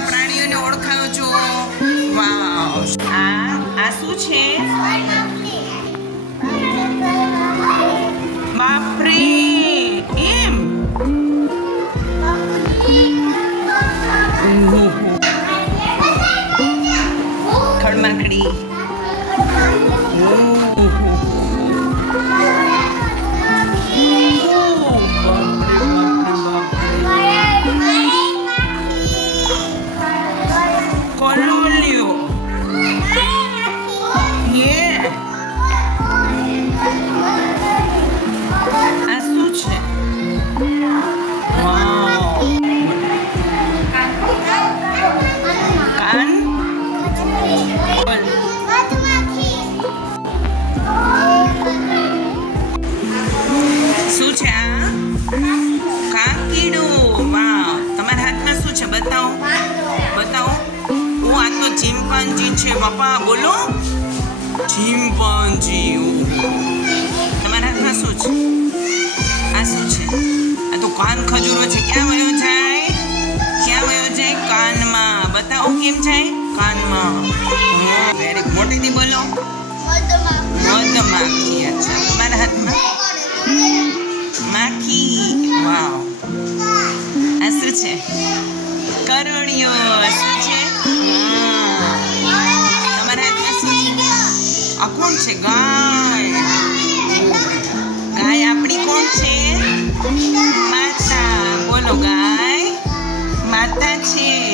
કયા પ્રાણીઓને ઓળખાવો છો? વાવ! આ શું છે? બાપરે! એમ? ખડમાખડી. કોલોલિયો. આ શું છે? વાવ! કાન. શું છે આ? કાકીડું. વાવ! તમારા હાથમાં શું છે? બતાવો. આ તો ચિમ્પાન્જી છે બાપા. બોલો. ચિમ્પાન્જી. તમારા હાથમાં શું છે? આ શું છે? આ તો કાન ખજૂરો છે. ક્યાં વયો જાય? કાનમાં. બતાવો કેમ જાય? કાનમાં. વેરી મોટેથી બોલો. મધમાખી. અચ્છા, તમારા હાથમાં માખી. વાવ! આ શું છે? કરોળિયો. શું છે? તમારા હાથમાં શું છે? આ કોણ છે? ગાય. આપણી કોણ છે? માતા. બોલો. ગાય માતા છે.